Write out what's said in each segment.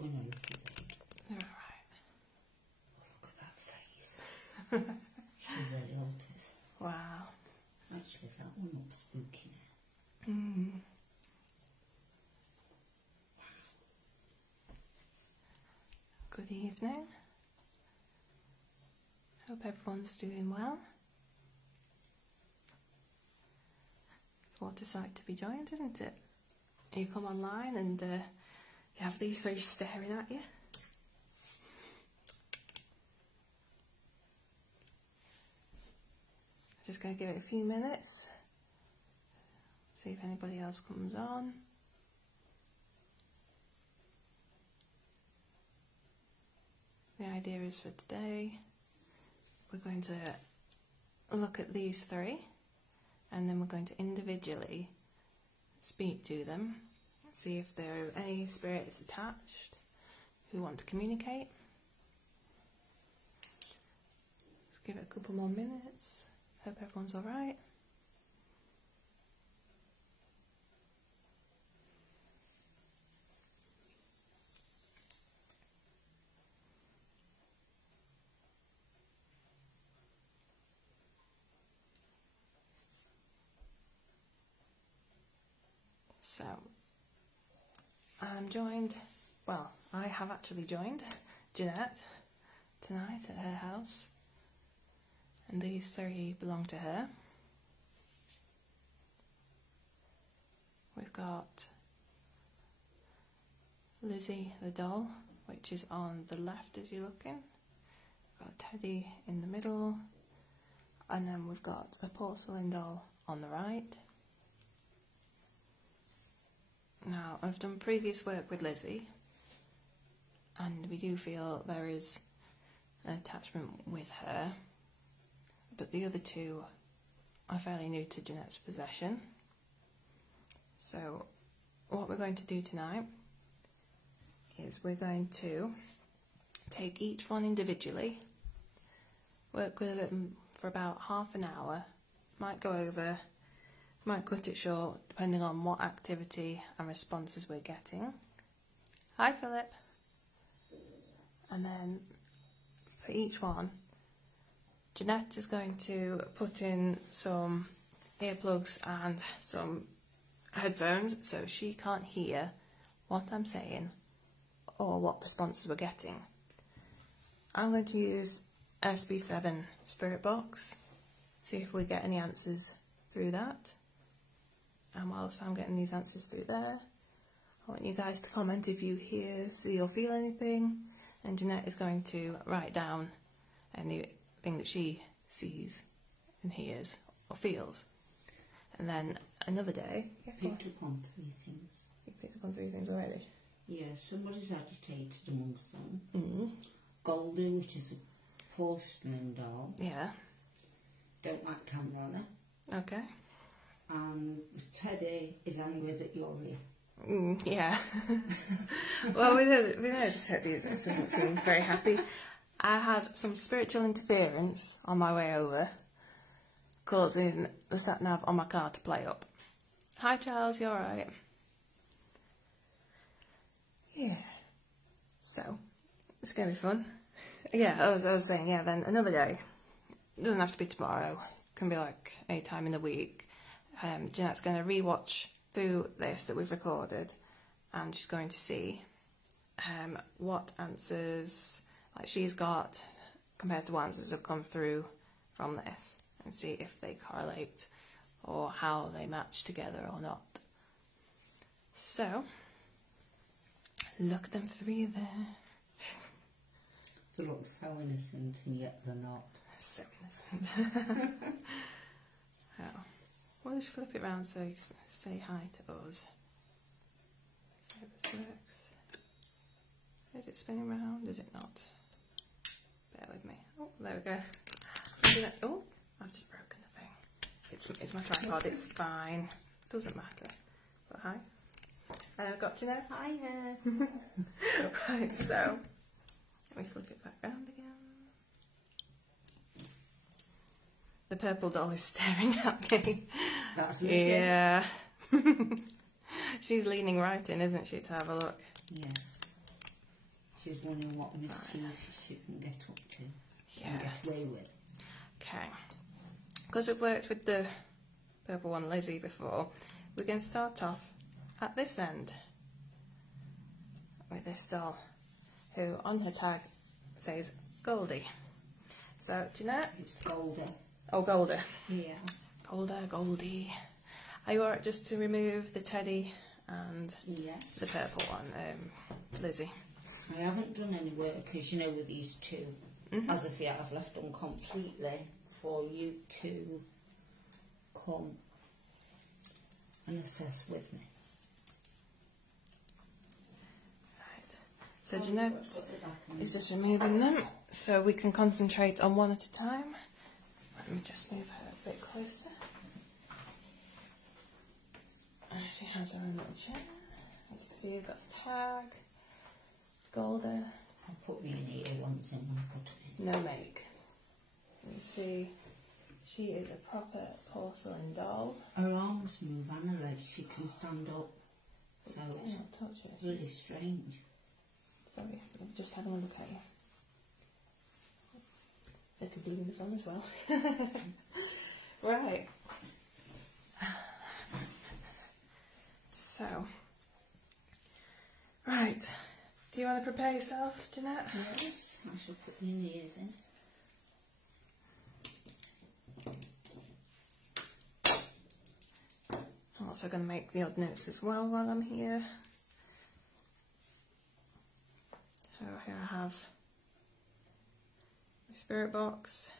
We know you can. They're alright. Oh, look at that face. She really alters. Wow. Actually, that one looks spooky now. Mm. Good evening. Hope everyone's doing well. What a sight to be joined, isn't it? You come online and you have these three staring at you. Just going to give it a few minutes, see if anybody else comes on. The idea is for today, we're going to look at these three and then we're going to individually speak to them, see if there are any spirits attached who want to communicate. Let's give it a couple more minutes. Hope everyone's alright. So, I'm joined, well, I have actually joined Jeanette tonight at her house, and these three belong to her. We've got Lizzie the doll, which is on the left as you're looking. We've got Teddy in the middle, and then we've got a porcelain doll on the right. Now, I've done previous work with Lizzie, and we do feel there is an attachment with her, but the other two are fairly new to Jeanette's possession. So, what we're going to do tonight is we're going to take each one individually, work with them for about half an hour, might go over, might cut it short, depending on what activity and responses we're getting. Hi, Philip. And then, for each one, Jeanette is going to put in some earplugs and some headphones so she can't hear what I'm saying or what responses we're getting. I'm going to use SB7 Spirit Box, see if we get any answers through that. And whilst I'm getting these answers through there, I want you guys to comment if you hear, see or feel anything, and Jeanette is going to write down anything that she sees and hears or feels. And then another day... Picked up on 3 things. You picked up on 3 things already? Yeah, somebody's agitated amongst them. Mm. Goldie, which is a porcelain doll. Yeah. Don't like camera on her. Okay. And Teddy is angry that you're here. Yeah. Well, we know Teddy doesn't seem very happy. I had some spiritual interference on my way over, causing the sat-nav on my car to play up. Hi Charles, you alright? Yeah. So, it's going to be fun. Yeah, I was saying, yeah, then another day. It doesn't have to be tomorrow. It can be like any time in the week. Jeanette's going to re-watch through this that we've recorded, and she's going to see what answers like she's got compared to what answers have come through from this, and see if they correlate or how they match together or not. So, look at them three there. They look so innocent and yet they're not. So innocent. Oh. We'll just flip it round so you can say hi to us. See if this works. Is it spinning round? Is it not? Bear with me. Oh, there we go. Oh, I've just broken the thing. It's my tripod, it's fine. Doesn't matter. But hi. I've got Jeanette. Hi. Right, so let me flip it back round again. The purple doll is staring at me. That's Lizzie. Yeah. She's leaning right in, isn't she, to have a look? Yes. She's wondering what mischief she can get up to. And get away with. Okay. Because we've worked with the purple one, Lizzie, before, we're going to start off at this end with this doll, who on her tag says Goldie. So, do you know? It's Golda. Oh, Golda. Yeah. Golda, Goldie. Are you alright just to remove the teddy and the purple one, Lizzie? I haven't done any work because, you know, with these two, as of yet, I've left them completely for you to come and assess with me. Right. So Jeanette is just removing them so we can concentrate on one at a time. Let me just move her a bit closer. And she has her own little chair. As you can see, you've got the tag, Golda. I'll put me in here once and I'll put it in. No make. You see, she is a proper porcelain doll. Her arms move and her legs, she can stand up. So it's really strange. Sorry, I'm just having a look at you. Little balloons on as well. Right. So, right. Do you want to prepare yourself, Jeanette? Yes, I shall put the ears in. I'm also going to make the odd notes as well while I'm here. So here I have my spirit box.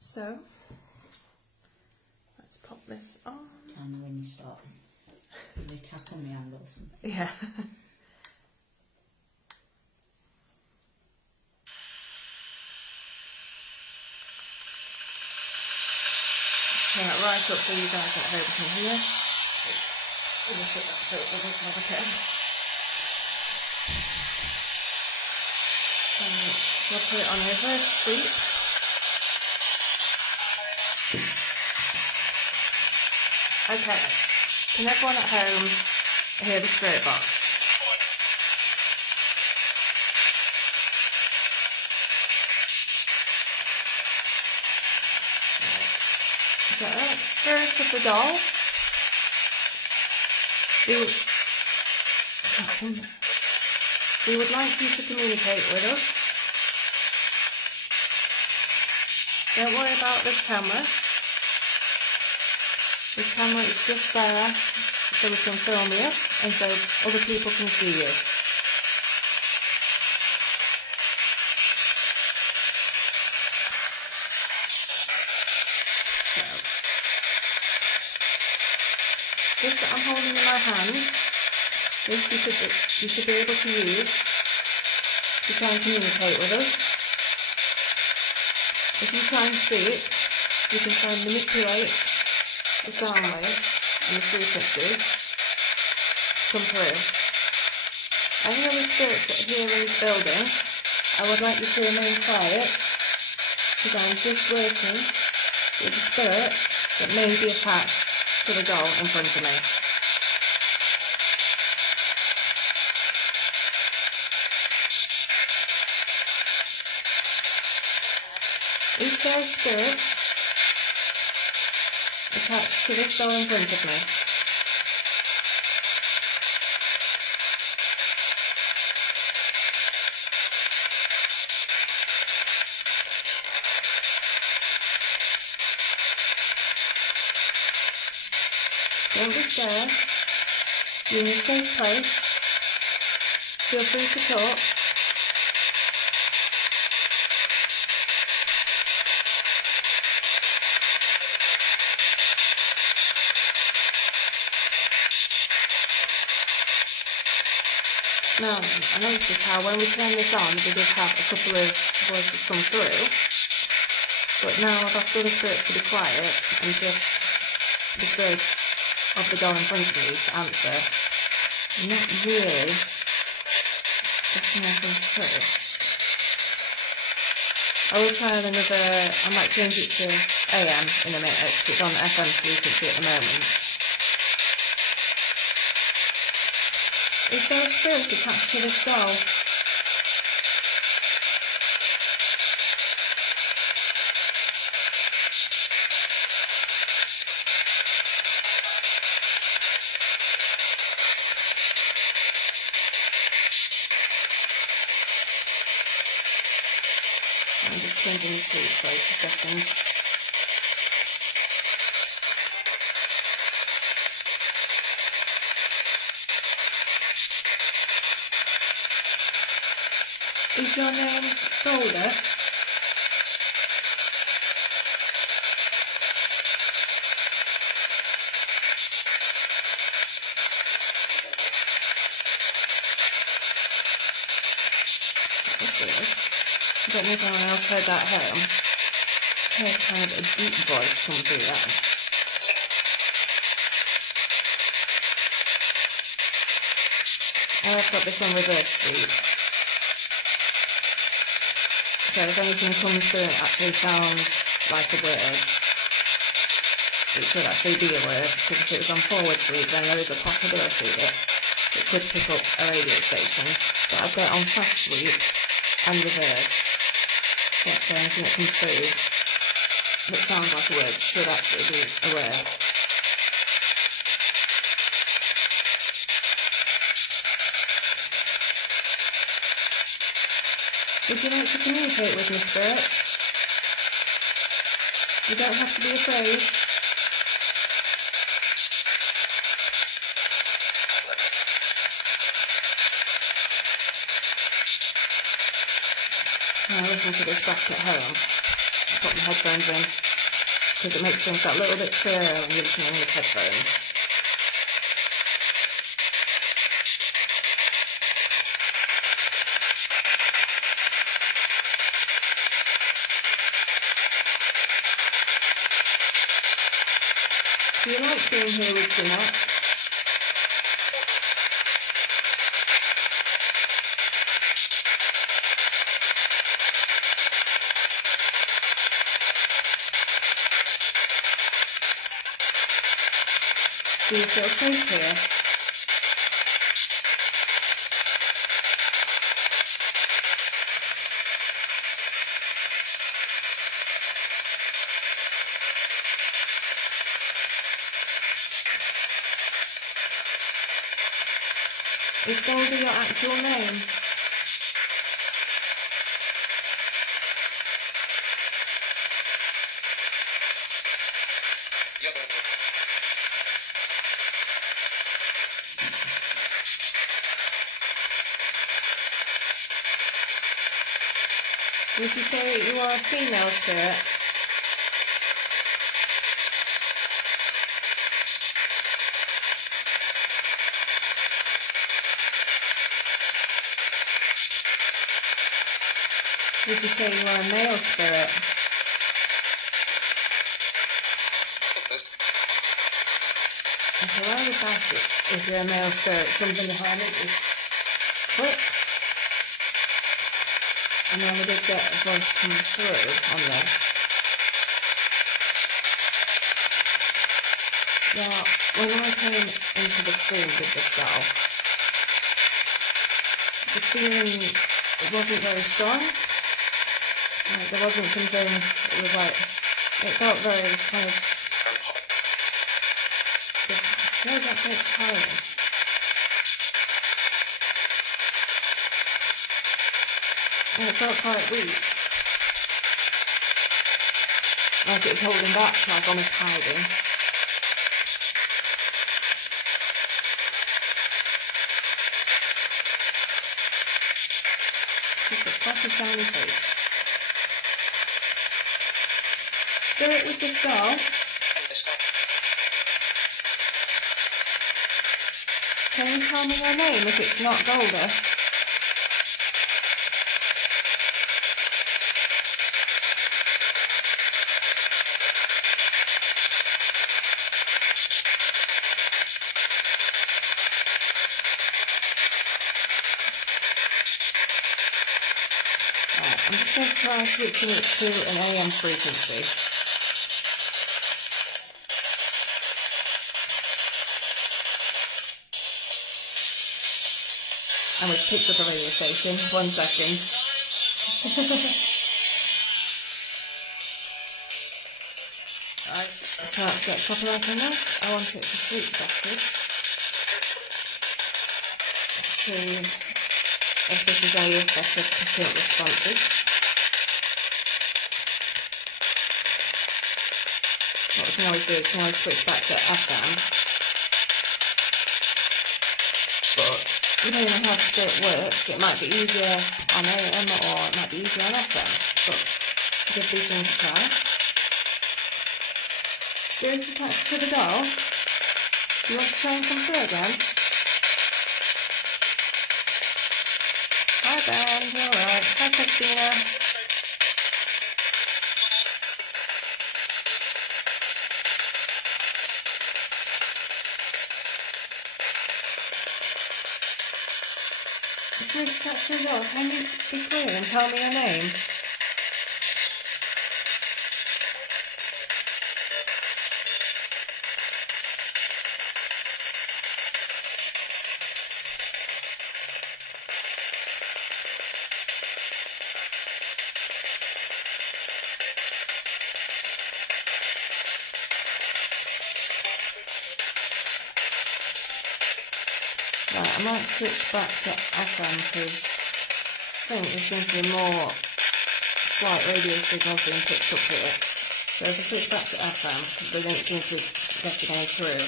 So, let's pop this on. And when you start, you tap on the hand or something. Yeah. Turn it right up so you guys at home can hear. We'll just sit that so it doesn't come back in. Right, we'll put it on reverse sweep. Okay, can everyone at home hear the spirit box? So, spirit of the doll, we would like you to communicate with us. Don't worry about this camera. This camera is just there so we can film you and so other people can see you. So, this that I'm holding in my hand, this you should be able to use to try and communicate with us. If you try and speak, you can try and manipulate the sound waves and the frequency to come through. Any other spirits that are here in this building, I would like you to remain quiet because I'm just working with the spirit that may be attached to the doll in front of me. Is there a spirit attached to this doll in front of me? Don't be scared. You're in a safe place. Feel free to talk. Now then, I notice how when we turn this on, we just have a couple of voices come through. But now I've asked other spirits to be quiet and just the spirit of the doll in front of me to answer. I'm not really getting anything through. I will try on another, I might change it to AM in a minute because it's on FM frequency at the moment. Is there a spirit attached to this doll? I'm just changing the sleep for 8 seconds. Is your name Golda? That was weird. I don't know if anyone else heard that home. I heard kind of a deep voice come through that. I've got this on reverse sleep. So if anything comes through and it actually sounds like a word, it should actually be a word, because if it was on forward sleep then there is a possibility that it could pick up a radio station. But I've got it on fast sleep and reverse. So actually anything that comes through that sounds like a word should actually be a word. Would you like to communicate with me, Spirit? You don't have to be afraid. When I listen to this back at home, I put my headphones in, because it makes things that little bit clearer when you're listening with headphones. Do you like being here with Jeanette? Do you feel safe here? Is Golda your actual name? Would you say that you are a female spirit? Would you say you are a male spirit? Okay, when I just asked you if you're a male spirit, something behind it just clicked. And then we did get a voice come through on this. Now, when I came into the stream with this doll, the feeling, it wasn't very strong. Like, there wasn't something, it was like, it felt very kind of, why does that say it's hiding? And it felt quite weak. Like it was holding back, like almost hiding. Just got quite a shiny face. Spirit with this doll. Can you tell me your name if it's not Golda? Right, I'm just going to try switching it to an AM frequency. And we've picked up a radio station. 1 second. Right, let's try not to get copyright on that. I want it to sweep backwards. Let's see if this is any better picking up responses. What we can always do is we can always switch back to FM. But we don't know how Spirit works. It might be easier on AM or it might be easier on FM. But we'll give these things a try. Spirit attached to the doll. Do you want to try and come through again? Hi Ben, you alright? Hi Christina. Is Spirit attached to the doll? Can you be clear and tell me your name? Right, I might switch back to FM because I think there seems to be more slight radio signals being picked up here. So if I switch back to FM, because they don't seem to be getting any through,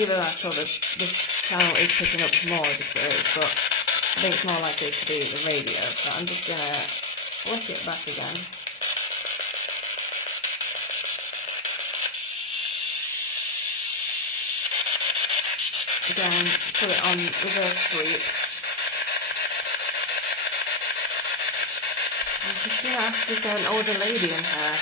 either that or this channel is picking up more of the spirits, but I think it's more likely to be the radio, so I'm just going to flick it back again. Again, put it on reverse sleep. And Christina asked, is there an older lady in her?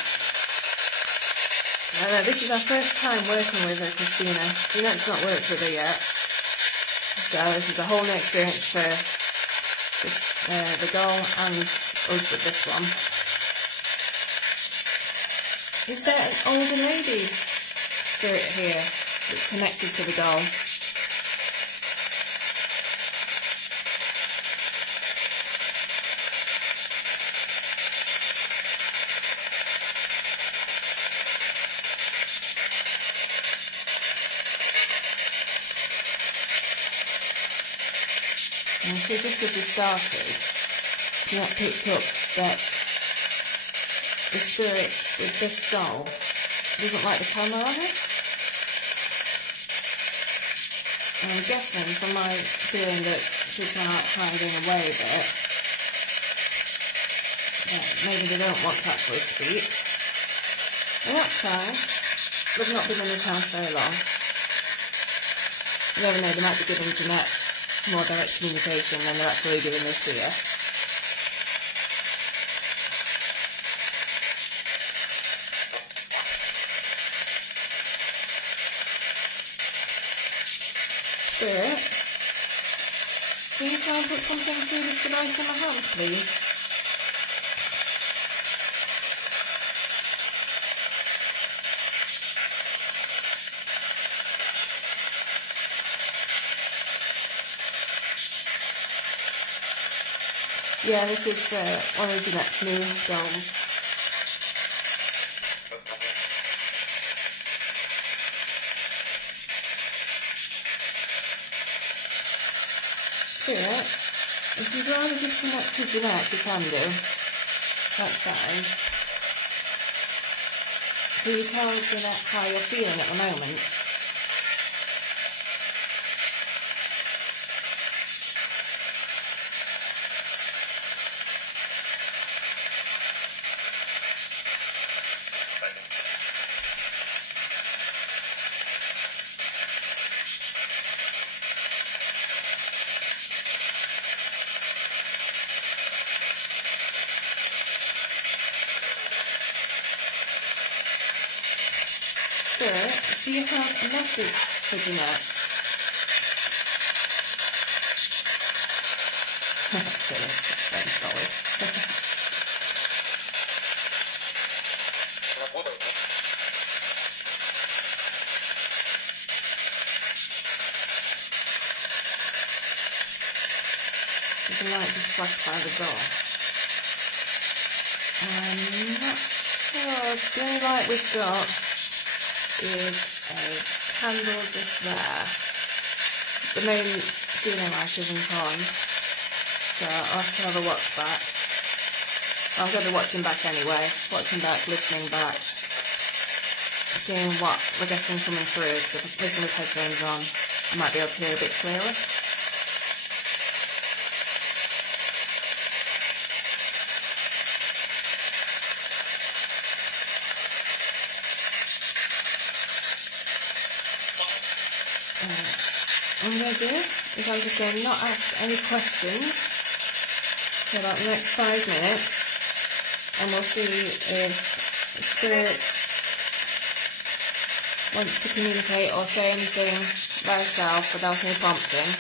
So, this is our first time working with her, Christina. Jeanette's not worked with her yet. So this is a whole new experience for the doll and us with this one. Is there an older lady spirit here that's connected to the doll? And so just as we started, Jeanette picked up that the spirit with this doll doesn't like the camera on it. And I'm guessing from my feeling that she's kind of like hiding away a bit, that maybe they don't want to actually speak. And that's fine. They've not been in this house very long. You never know, they might be giving Jeanette more direct communication than they're actually giving this to you. Spirit, can you try and put something through this device in my hand, please? Yeah, this is one of Jeanette's new dolls. Spirit, if you'd rather just connect to Jeanette, you can do. That's fine. Can you tell Jeanette how you're feeling at the moment? Spirit, do you have a message for Jeanette? Brilliant, that's very solid. with the light just flashed by the door. I'm not sure. The only light we've got is a candle just there. The main ceiling light isn't on, so I'll have to have a watch back. I'm going to be watching back anyway, watching back, listening back, seeing what we're getting coming through, because if I listen with headphones on, I might be able to hear a bit clearer. What I'm going to do is I'm just going to not ask any questions for about the next 5 minutes, and we'll see if the spirit wants to communicate or say anything by herself without any prompting,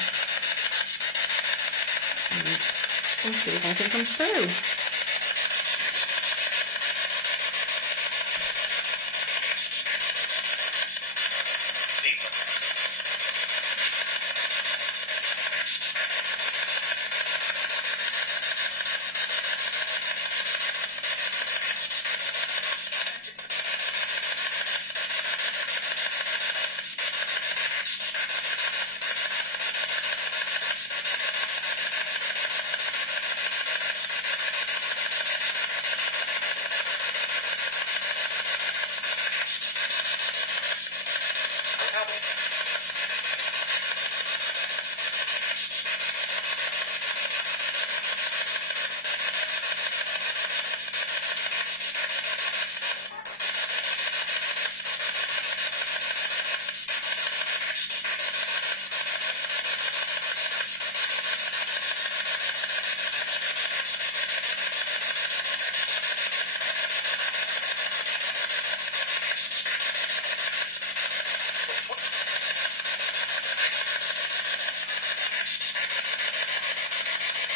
and we'll see if anything comes through.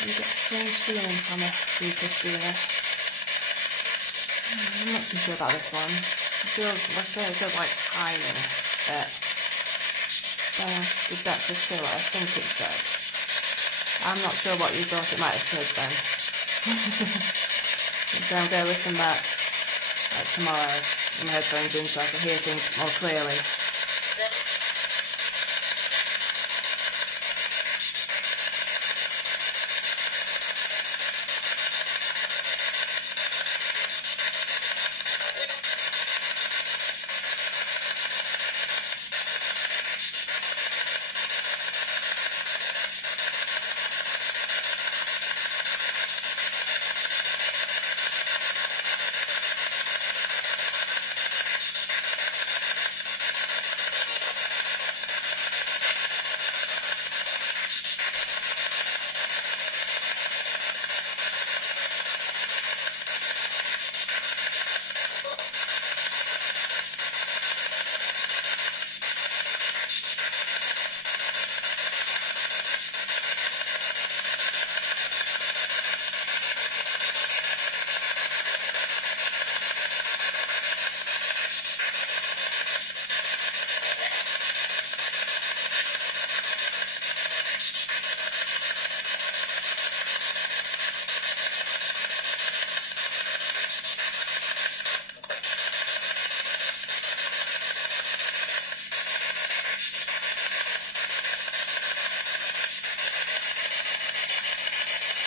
You get a strange feeling from it, you, Christina. I'm not too sure about this one. It feels, like I say, it feels like timing, but did that just say what I think it said? I'm not sure what you thought it might have said then. So I'm going to listen back tomorrow with my headphones in so I can hear things more clearly.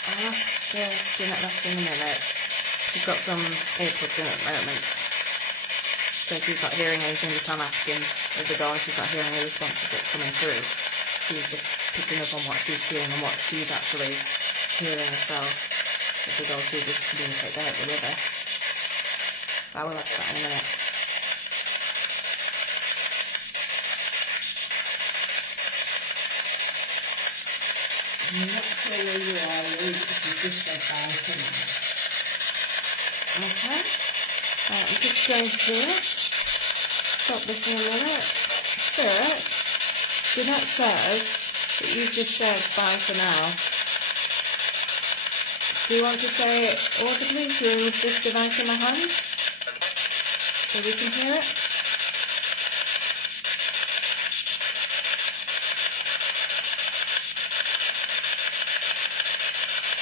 I'll ask Jeanette that in a minute. She's got some earplugs in at the moment, so she's not hearing anything that I'm asking of the doll. She's not hearing any responses that are coming through. She's just picking up on what she's hearing and what she's actually hearing herself, if the doll chooses to communicate directly with her. But I will ask that in a minute. I'm not sure where you are, because you just said bye for now. Okay. I'm just going to stop this in a minute. Spirit, Jeanette says that you've just said bye for now. Do you want to say it audibly through this device in my hand? So we can hear it?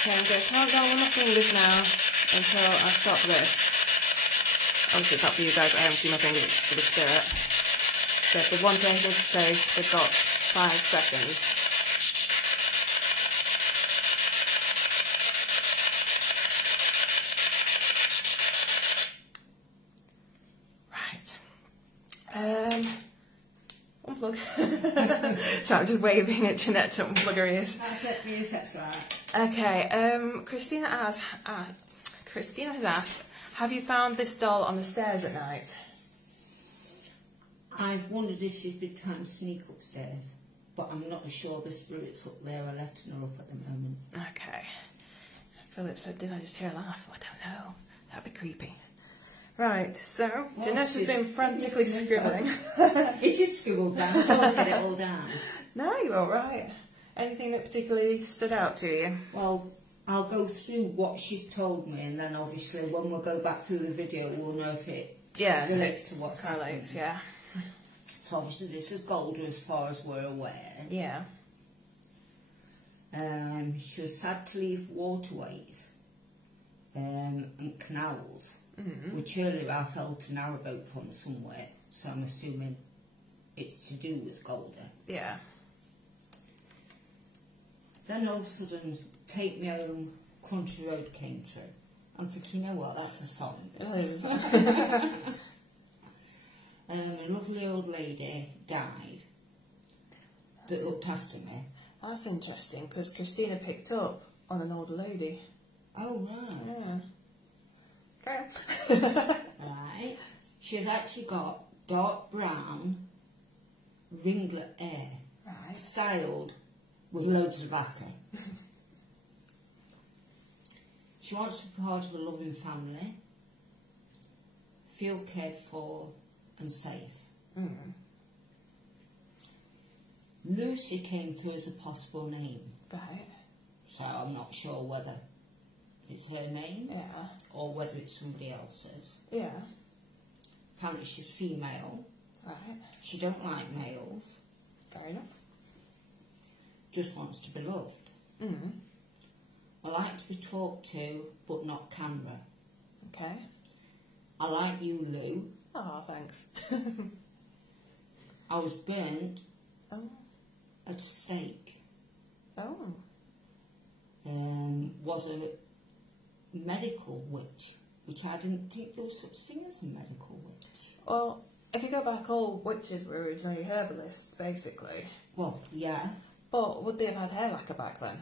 Okay, I'm going to count down with my fingers now until I stop this. Obviously it's not for you guys, I haven't seen my fingers, it's for the spirit. So if they want anything to say, they've got 5 seconds. Right. Unplug. So I'm just waving at Jeanette to unplug her ears. That's it, yes, that's right. Okay, Christina has asked, have you found this doll on the stairs at night? I've wondered if she's been trying to sneak upstairs, but I'm not sure the spirit's up there are letting her up at the moment. Okay. Philip said, did I just hear a laugh? I don't know. That'd be creepy. Right, so well, Jeanette has been frantically scribbling. It is scribbled down, I can't get it all down. No, you're all right. Anything that particularly stood out to you? Well, I'll go through what she's told me, and then obviously when we go back through the video, we'll know if it relates to what's happening. Yeah. So obviously this is Golda as far as we're aware. Yeah. She was sad to leave waterways and canals, which earlier I felt a narrowboat from somewhere, so I'm assuming it's to do with Golda. Yeah. Then all of a sudden, Take Me Home, Country Road came through. I'm thinking, you know what, that's a song. A lovely old lady died that looked after me. That's interesting, because Christina picked up on an older lady. Oh, right. Yeah. Okay. Right. She's actually got dark brown ringlet hair. Right. Styled with loads of lacquer. She wants to be part of a loving family, feel cared for and safe. Lucy came through as a possible name. Right. So I'm not sure whether it's her name or whether it's somebody else's. Yeah. Apparently she's female. Right. She don't like males. Fair enough. Just wants to be loved. I like to be talked to, but not camera. Okay. I like you, Lou. Oh, thanks. I was burnt Oh. at a stake. Oh. Was a medical witch, which I didn't think there was such a thing as a medical witch. Well, if you go back, all witches were originally herbalists, basically. Well, yeah. But would they have had hair lacquer back then?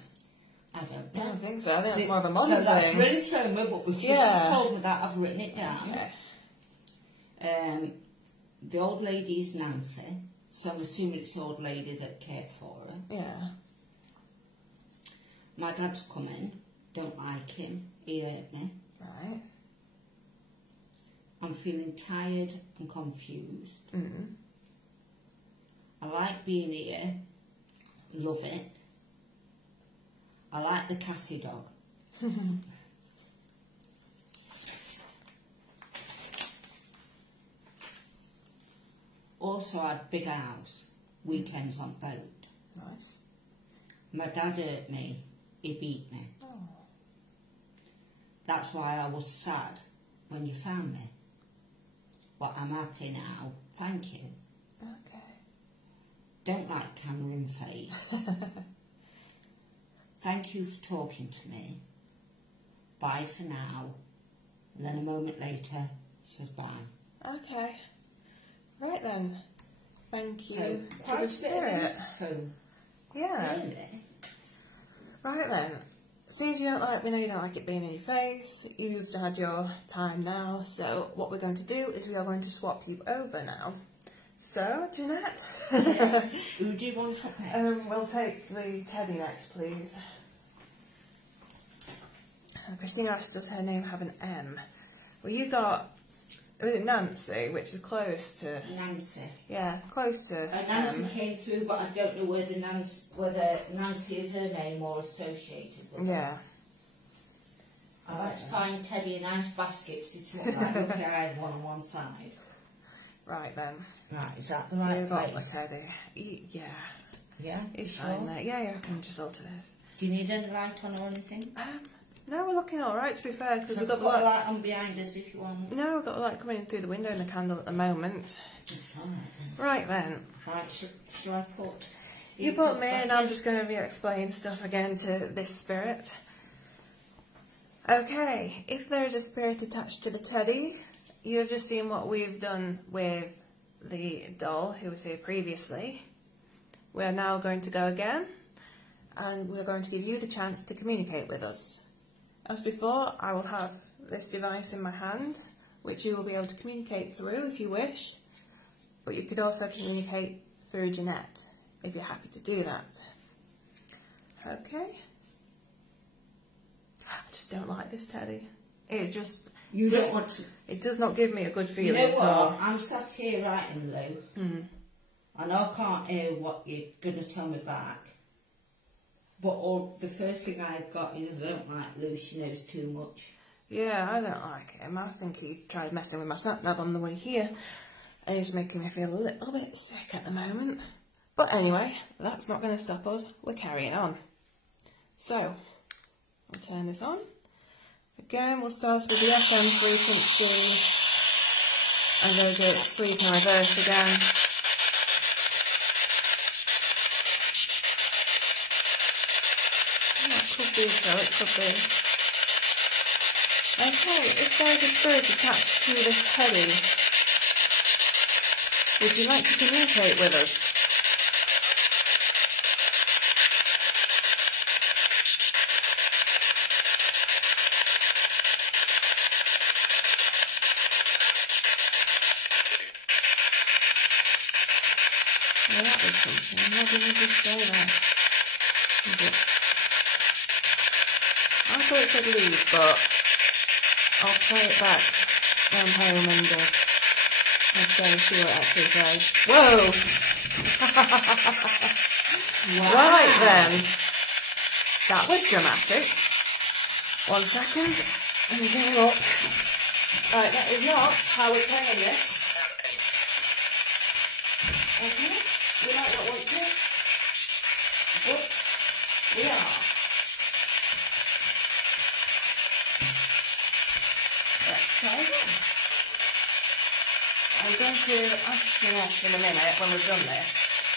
I don't I know. don't think so. I think that's more of a modern thing. So that's thing. really thrown me, but because she's told me that, I've written it down. Okay. The old lady is Nancy, so I'm assuming it's the old lady that cared for her. Yeah. My dad's come in, don't like him, he hurt me. Right. I'm feeling tired and confused. I like being here, love it. I like the Cassie dog. Also, I had big house, weekends on boat. Nice. My dad hurt me, he beat me. Oh. That's why I was sad when you found me. But I'm happy now, thank you. Okay. Don't like camera in face. Thank you for talking to me. Bye for now. And then a moment later, she says bye. Okay. Right then. Thank you So, to the spirit. Yeah. Really? Right then. Since you don't like, we know you don't like it being in your face, you've had your time now, so what we're going to do is we are going to swap you over now. So, Jeanette? Yes. Who do you want up next? We'll take the teddy next, please. Christina asked, does her name have an M? Well, you got, was it Nancy, which is close to... Nancy. Yeah, close to Nancy came through, but I don't know whether Nancy is her name or associated with her. Yeah. I like to find Teddy a nice basket sitting on that. Okay, I had one on one side. Right then. Right, is that the right You've got place? the teddy. Yeah. Yeah? It's Sure. fine there. Yeah, I can just alter this. Do you need any light on or anything? No, we're looking all right, to be fair, because So we've got the light on behind us if you want. No, we've got the light coming in through the window and the candle at the moment. It's all right then. Right then. Right, shall I put... You put me and I'm just going to explain stuff again to this spirit. Okay, if there is a spirit attached to the teddy, you've just seen what we've done with the doll who was here previously. We're now going to go again, and we're going to give you the chance to communicate with us. As before, I will have this device in my hand, which you will be able to communicate through if you wish, but you could also communicate through Jeanette, if you're happy to do that. Okay. I just don't like this teddy. It just... You don't want to... It does not give me a good feeling You know at all. what? I'm sat here writing, Lou. And I can't hear what you're going to tell me back. But the first thing I've got is I don't like Lou. She knows too much. Yeah, I don't like him. I think he tried messing with my sat-nav on the way here. And he's making me feel a little bit sick at the moment. But anyway, that's not going to stop us. We're carrying on. So, I'll turn this on. Again, we'll start with the FM frequency. I'm going to do it sweep and reverse again. Oh, it could be, though, it could be. Okay, if there's a spirit attached to this teddy, would you like to communicate with us? Well, that was something. Why did you just say that? Is it? I thought it said leave, but I'll play it back when I'm home and see what it actually said. Whoa! Wow. Right then. That was dramatic. 1 second. And we're going up. Right, that is not how we're playing this. Okay? We might not want to. But we are. Let's try again. I'm going to ask Jeanette in a minute, when we've done this,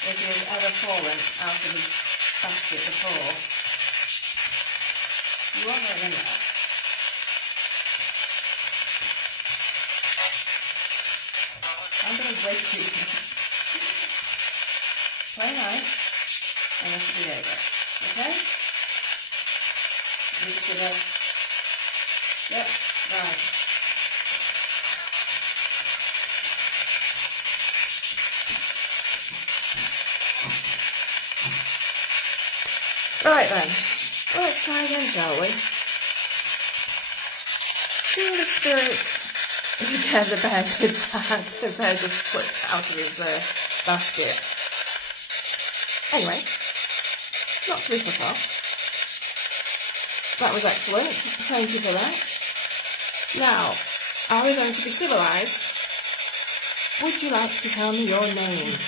if he has ever fallen out of the basket before. You are right in there. I'm going to brace you. Play nice, and this will be over. Okay? I'm just going to... Yep, right. Right then, well, let's try again, shall we? To the spirit. Yeah, the bear did that. The bear just flipped out of his basket. Anyway, not sleep us off. That was excellent. Thank you for that. Now, are we going to be civilised? Would you like to tell me your name?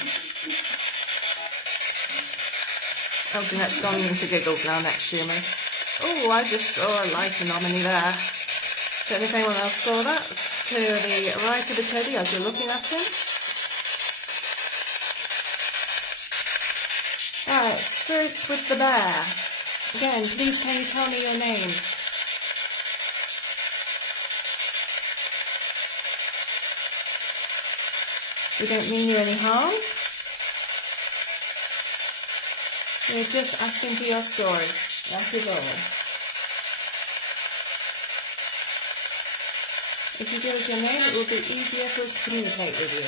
Oh, Jeanette's gone into giggles now next to me. Oh, I just saw a light anomaly there. Don't know if anyone else saw that. To the right of the teddy as you're looking at him. Right, spirits with the bear. Again, please can you tell me your name? We don't mean you any harm. We're just asking for your story. That is all. If you give us your name, it will be easier for us to communicate with you.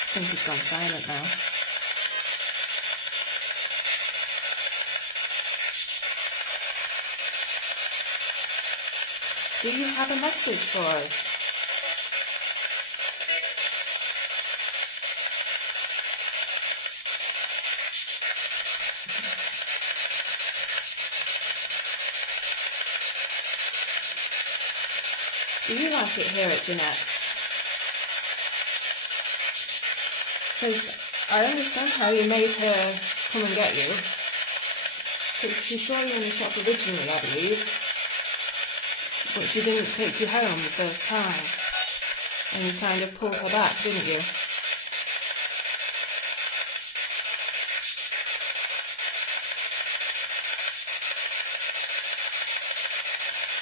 I think he's gone silent now. Do you have a message for us? Do you like it here at Jeanette's? Because I understand how you made her come and get you. Because she saw you in the shop originally, I believe. But she didn't take you home the first time. And you kind of pulled her back, didn't you?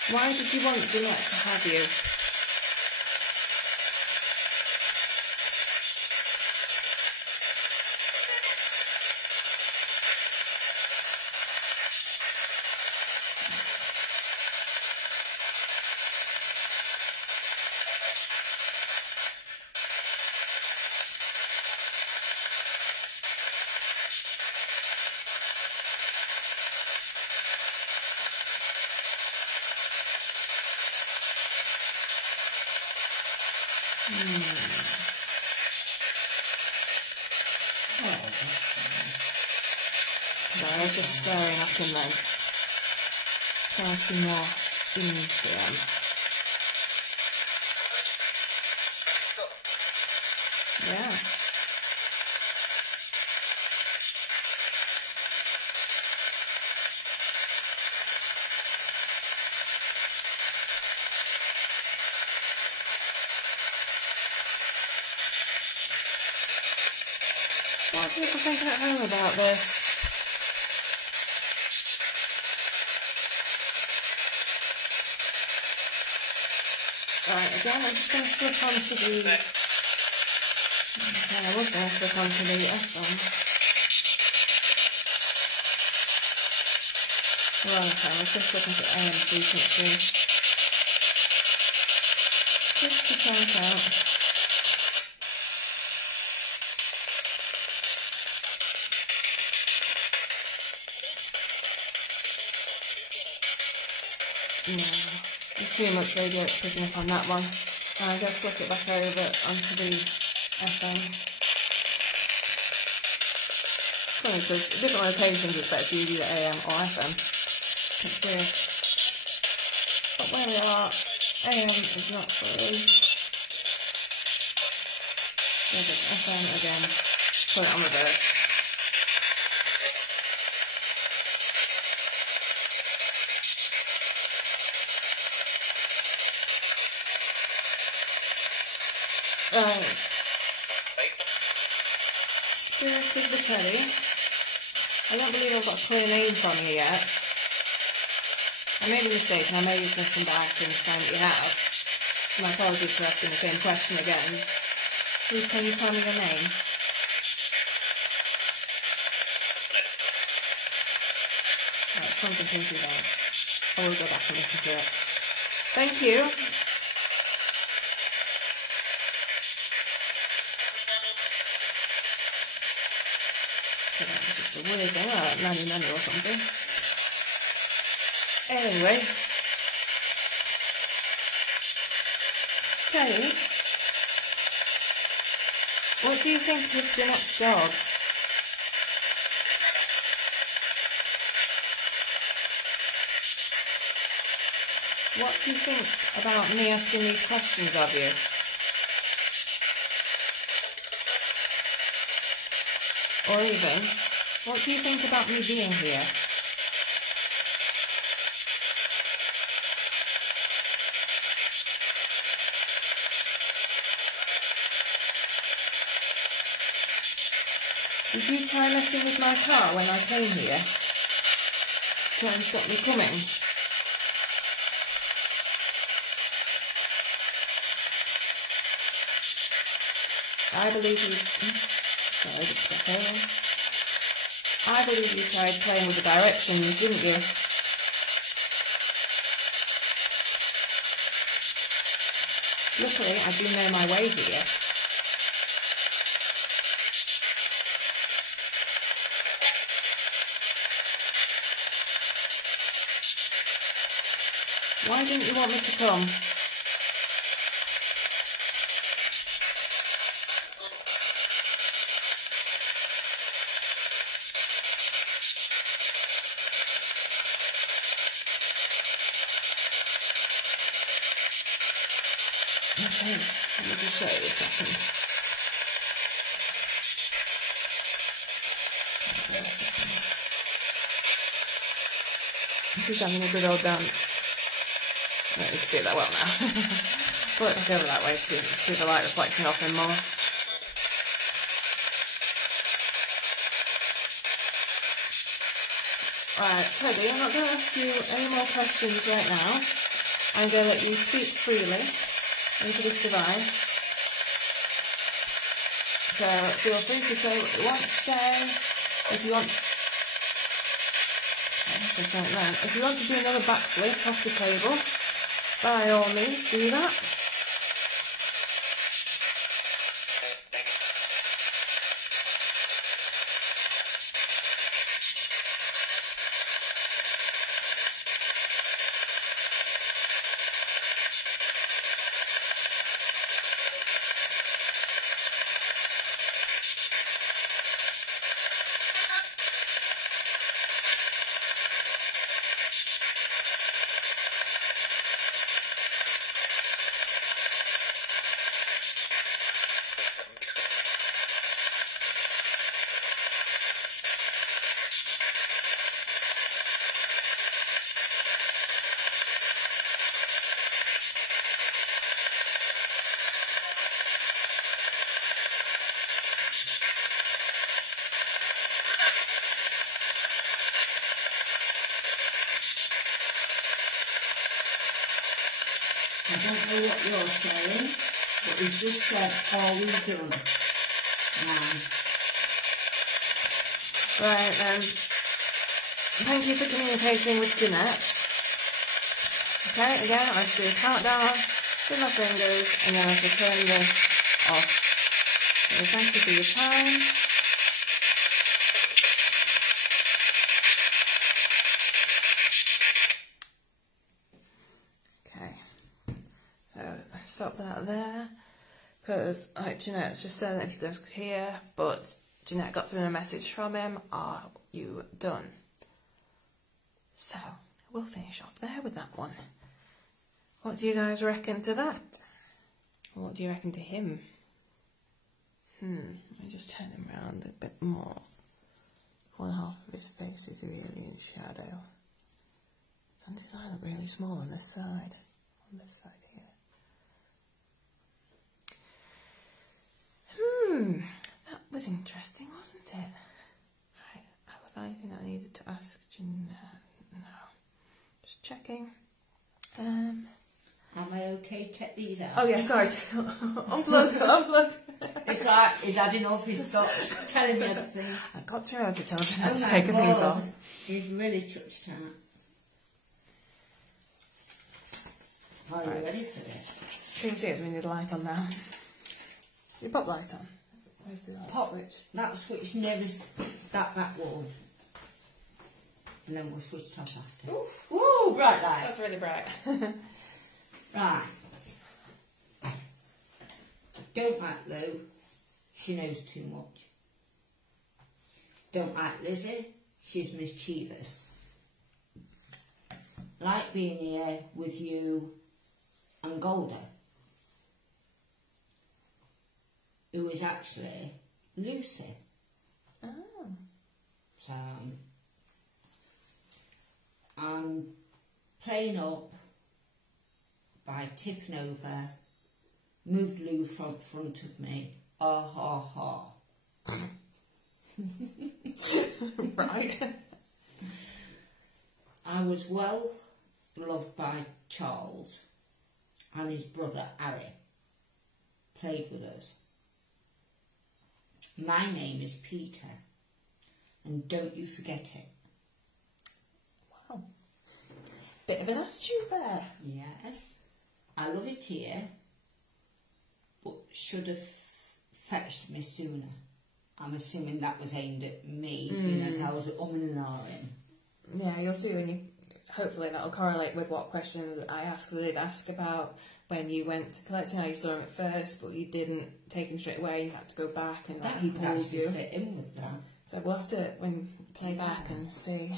Why did you want Jeanette to have you? So I was just staring at him then. Can I see more into him? Yeah. What are people thinking at home about this? Right, again, I'm just going to flip onto the... Okay, I was going to flip onto the FM. Right, okay, I was going to flip onto AM frequency. Just to try it out. No, there's too much radio it's picking up on that one. I'm going to flick it back over onto the FM. It's funny because different locations expect you to do the AM or FM. It's weird. But where we are, AM is not for us. There goes FM again. Put it on reverse. Right. Spirit of the Teddy. I don't believe I've got a clear name from you yet. I made a mistake and I may listen back and find that you have. My apologies for asking the same question again. Please can you tell me your name? Right, something to that. I will go back and listen to it. Thank you. It's just a weird thing, like nanny or something. Anyway. Kelly, what do you think of Jeanette's dog? What do you think about me asking these questions of you? Or even, what do you think about me being here? Did you try messing with my car when I came here? To try and stop me coming? I believe you... Sorry, just step over. I believe you tried playing with the directions, didn't you? Luckily, I do know my way here. Why didn't you want me to come? Okay, let me just show you a second. She's having a good old dance. I don't know if you can see it that well now. Pull it back over that way to see the light reflecting off him more. Right, Teddy, I'm not going to ask you any more questions right now. I'm going to let you speak freely into this device. So feel free to say what you want to say. If you want... I said something then. If you want to do another backflip off the table, by all means do that. I don't know what you're saying, but we've just said, are we done? Right then. Thank you for communicating with Jeanette. Okay, again, I should do a countdown with my fingers and then I should turn this off. So thank you for your time. Okay, so stop that there because like Jeanette's just saying if you guys could hear, but Jeanette got through a message from him, are you done? So, we'll finish off there with that one. What do you guys reckon to that? What do you reckon to him? Let me just turn him around a bit more. One half of his face is really in shadow. Doesn't his eye look really small on this side? On this side here. That was interesting, wasn't it? Right, was there anything I needed to ask Jeanette? No. Just checking. Am I okay to take these out? Oh yeah, sorry. Unplug. It's like, he's had enough, he's stopped telling me everything. I got to remember to tell Jeanette to take things off. He's really touched out. Are you ready for this? Can you see it? We need the light on now. You pop light on. Where's the light switch? That switch nearest that back wall. And then we'll switch it off after. Ooh, bright light. That's really bright. Right. Don't like Lou. She knows too much. Don't like Lizzie. She's mischievous. Like being here with you and Golda, who is actually Lucy. Oh. So I'm playing up by tipping over, moved Lou from front of me. Ah ha ha. Right. I was well loved by Charles and his brother Harry. Played with us. My name is Peter, and don't you forget it. Wow. Bit of an attitude there. Yes. I love it here, but should have fetched me sooner. I'm assuming that was aimed at me, because I was umming and ahhing. Yeah, you'll see when you... Hopefully that'll correlate with what questions I asked. I did ask about when you went to collect him, how you saw him at first, but you didn't take him straight away, you had to go back and that he pulled you. Fit in with that. So we'll have to play back and see.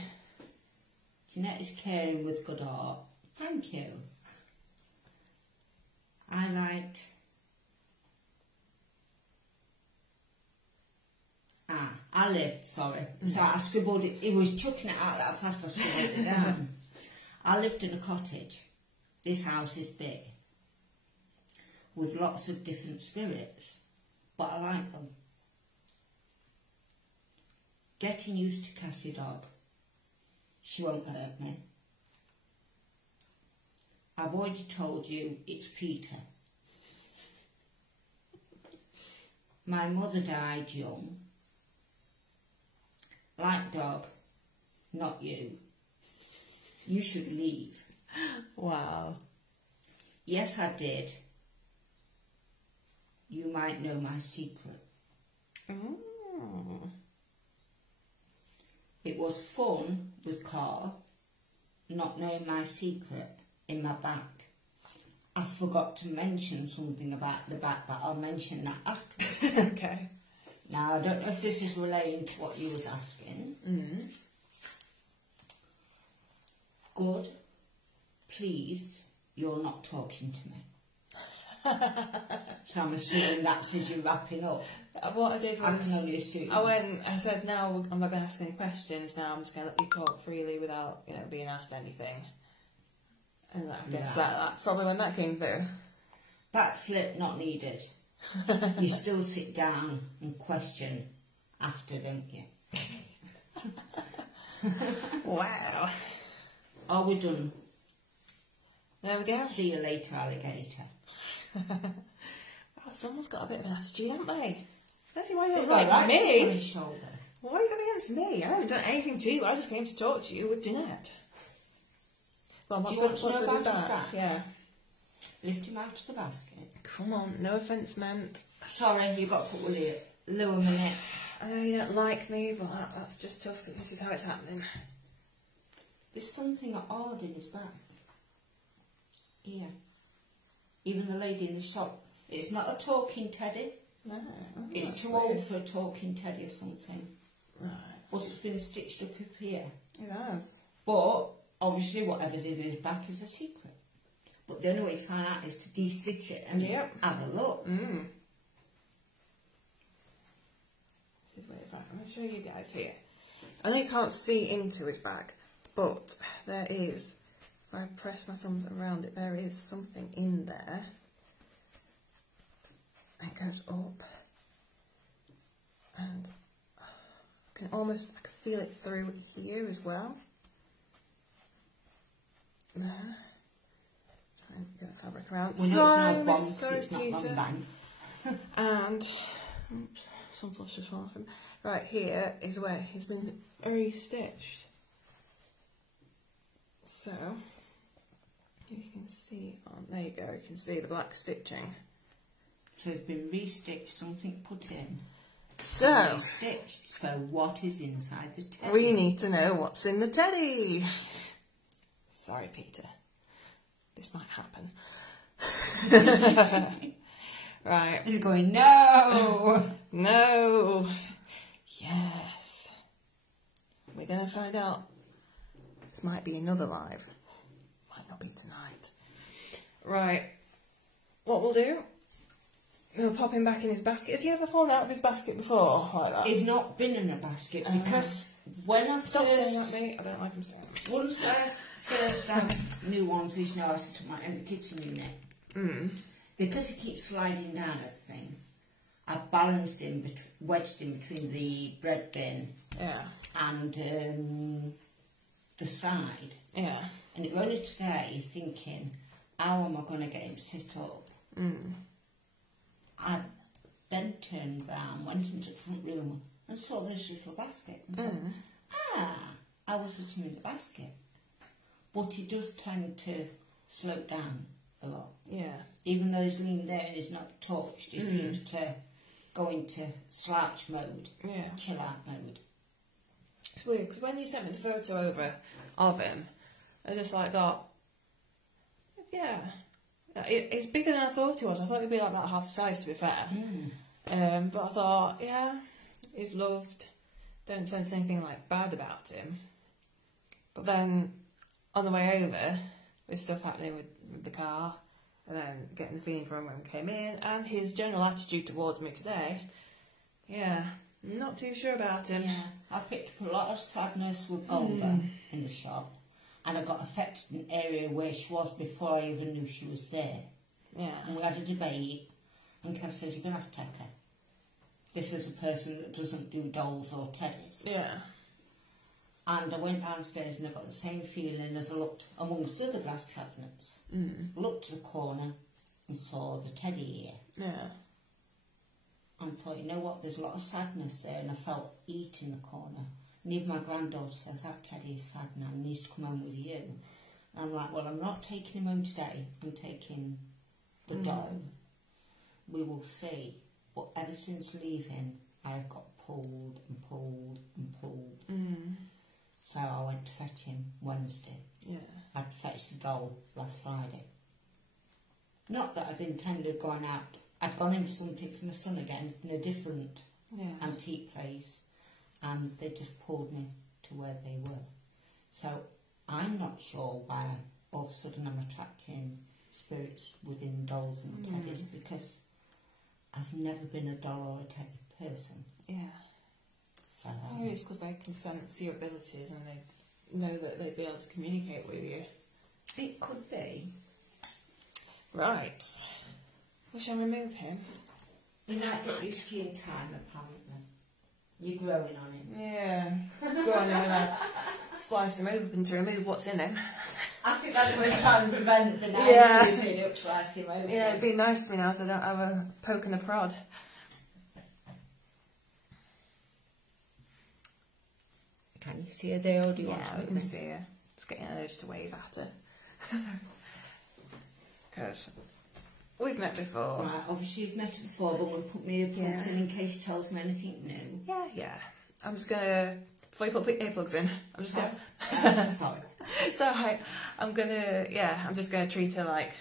Jeanette is caring with good art. Thank you. I liked... I lived, sorry. So I scribbled it. It was chucking it out that fast, I scribbled it down. I lived in a cottage. This house is big, with lots of different spirits, but I like them. Getting used to Cassie dog. She won't hurt me. I've already told you it's Peter. My mother died young. Like dog, not you. You should leave. Wow. Yes, I did. You might know my secret. It was fun with Carl, not knowing my secret in my back. I forgot to mention something about the back, but I'll mention that afterwards. Okay. Now, I don't know if this is relating to what you was asking. Good. Pleased you're not talking to me. So I'm assuming that's as you're wrapping up. What I did was... I can only assume. I said, now I'm not going to ask any questions, now I'm just going to let you talk freely without, being asked anything. And I guess that's probably when that came through. Backflip not needed. You still sit down and question after, don't you? Wow. Are we done? There we go. See you later, alligator. Oh, someone's got a bit of an attitude, haven't they? Let's see why you're Like like me. on his shoulder. Why are you going against me? I haven't done anything to you. I just came to talk to you with Jeanette. Well, Do you want to know about his that? back? Yeah. Lift him out of the basket. Come on, no offence meant. Sorry, you got to put Lewin in it. I know you don't like me, but that's just tough because this is how it's happening. There's something odd in his back. Here. Even the lady in the shop. It's not a talking teddy. No. It's too old for a talking teddy or something. Right. But it's been stitched up here. It has. But obviously whatever's in his back is a secret. But the only way to find out is to de-stitch it and have a look. This is way back. I'm going to show you guys here. I know you can't see into his back, but there is, if I press my thumb around it, there is something in there. It goes up. And I can feel it through here as well. There. Try and get the fabric around. We know it's not bomb because it's not bomb bang. And oops, some flush just fallen off him. Right here is where he's been re-stitched. So you can see there you go, you can see the black stitching. So it's been re-stitched, something put in. So re-stitched. So what is inside the teddy? We need to know what's in the teddy. Sorry, Peter. This might happen. Right. He's going, no! No! Yes. We're going to find out. This might be another live. Might not be tonight. Right. What we'll do, we'll pop him back in his basket. Has he ever fallen out of his basket before? Like that? He's not been in a basket because when I Stop saying that, mate. I don't like him staring. Once I first had new ones, as you know, I set up in the kitchen unit. Because he keeps sliding down everything, I balanced him, wedged him between the bread bin and the side. Yeah. And it was only today thinking, how am I going to get him sit up? I then turned round, went into the front room and saw this little basket. And thought, I was sitting in the basket. But he does tend to slow down a lot. Yeah. Even though he's leaning there and he's not touched, he seems to go into slouch mode, chill out mode. It's weird because when you sent me the photo over of him, I just like got, it's bigger than I thought he was. I thought he'd be like about half the size, to be fair. But I thought, he's loved. Don't sense anything like bad about him. But then on the way over, with stuff happening with the car and then getting the feeling from him when we came in, and his general attitude towards me today. Yeah, not too sure about him. Yeah, I picked up a lot of sadness with Golda in the shop, and I got affected in an area where she was before I even knew she was there. Yeah. And we had a debate, and Kev says, you're going to have to take her. This is a person that doesn't do dolls or teddies. Yeah. And I went downstairs and I got the same feeling as I looked amongst the other glass cabinets. Looked to the corner and saw the teddy ear. Yeah. And thought, you know what, there's a lot of sadness there, and I felt heat in the corner. And even my granddaughter says, that teddy is sad now, he needs to come home with you. And I'm like, well, I'm not taking him home today, I'm taking the doll. We will see. But ever since leaving, I've got pulled and pulled and pulled. So I went to fetch him Wednesday. Yeah. I'd fetched the doll last Friday. Not that I'd intended going out. I'd gone in for something for my son again in a different antique place, and they just pulled me to where they were. So I'm not sure why all of a sudden I'm attracting spirits within dolls and teddies, because I've never been a doll or a teddy person. Yeah. So, Maybe it's because they can sense your abilities and they know that they'd be able to communicate with you. it could be. Right. We shall remove him. You might get used to you in time, apparently. You're growing on him. Yeah. Go on and slice him open to remove what's in him. I think that's what we're trying to prevent the nice Yeah. using it, slice him open. Yeah, it'd be nice to me now so I don't have a poke and a prod. Can you see her there, or do you want Yeah, to we can open? see her. Just getting an urge to wave at her. Because we've met before. Right, obviously you've met her before, but we'll put me earplugs in case she tells me anything new. Yeah. I'm just gonna, before you put earplugs in, I'm just gonna... Sorry. It's alright. I'm just gonna treat her like,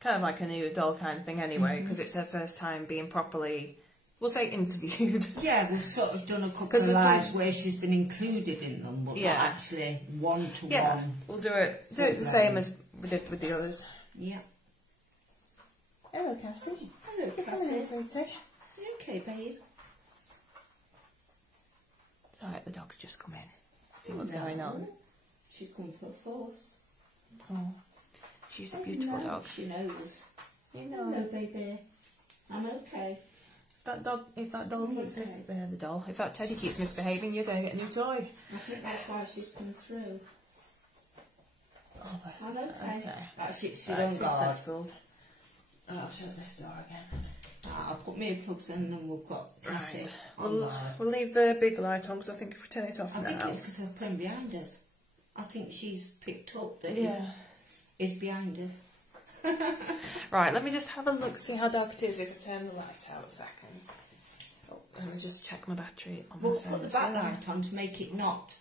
kind of like a new doll kind of thing anyway, because it's her first time being properly, we'll say, interviewed. Yeah, we've sort of done a couple of lives where she's been included in them, but not actually one-to-one. Yeah, we'll do it the same as we did with the others. Yeah. Hello, Cassie. Hello, You're coming in, sweetie. Okay, babe. It's alright, the dog's just come in. See what's going on. She's come for a force. Oh, she's a beautiful dog. She knows. You know. Hello, baby. I'm okay. If that teddy keeps misbehaving, you're going to get a new toy. I think that's why she's come through. Oh, bless I'm her. okay. That's it, she's Right, on she's guard. settled. I'll shut this door again. I'll put my earplugs in and we've got Cassie on guard. We'll leave the big light on because I think if we turn it off I now... think it's because they're playing behind us. I think she's picked up that is behind us. Right, let me just have a look, see how dark it is if I turn the light out a second. Oh, let me just check my battery on my We'll phone. put the backlight on to make it not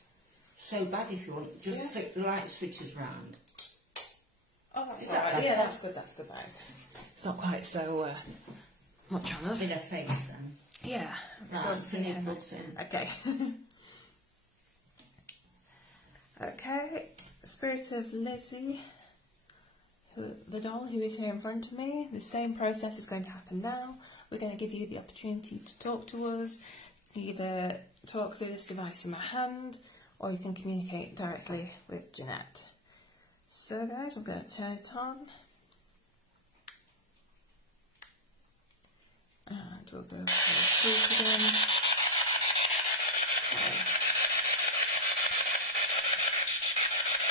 so bad if you want. Just flick the light switches round. Oh, that's Is that right. better? Yeah, that's good, that is. It's not quite so much on us. In her face then. Yeah. Okay. Okay, Spirit of Lizzie, the doll who is here in front of me. The same process is going to happen now. We're going to give you the opportunity to talk to us, either talk through this device in my hand, or you can communicate directly with Jeanette. So guys, I'm going to turn it on. And we'll go to sleep again. Okay.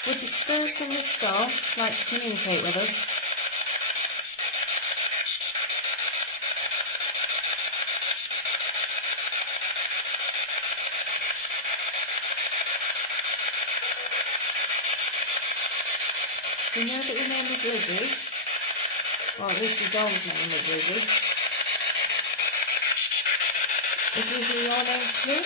Would the spirit in this doll like to communicate with us? We know that your name is Lizzie. Well, at least the doll's name is Lizzie. Is Lizzie your name too?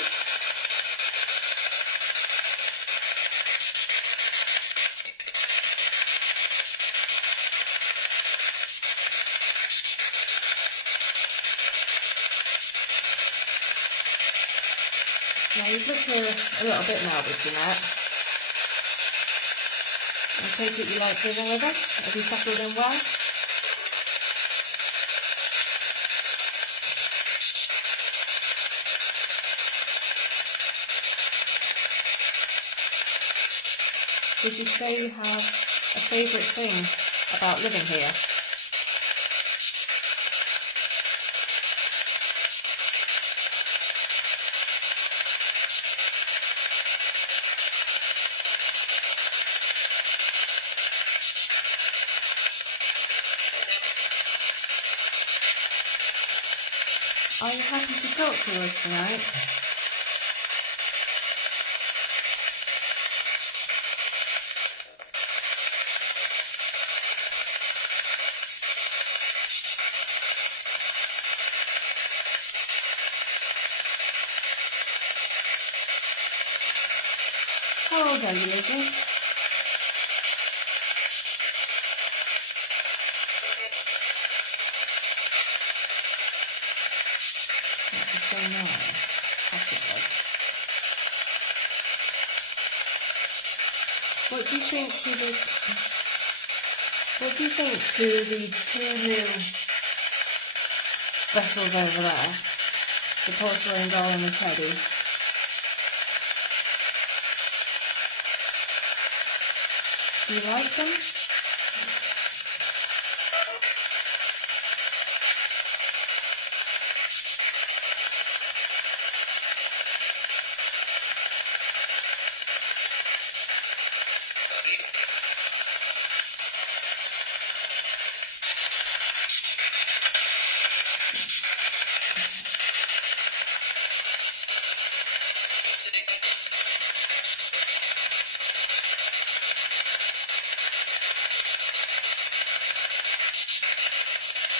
Now you've looked here a little bit now with Jeanette. I take it you like living with her? Have you settled in well? Would you say you have a favourite thing about living here? Are you happy to talk to us tonight? How old are you, Lizzie? That was so nice, possibly. What do you think to the two new vessels over there? The porcelain doll and the teddy? Do you like them?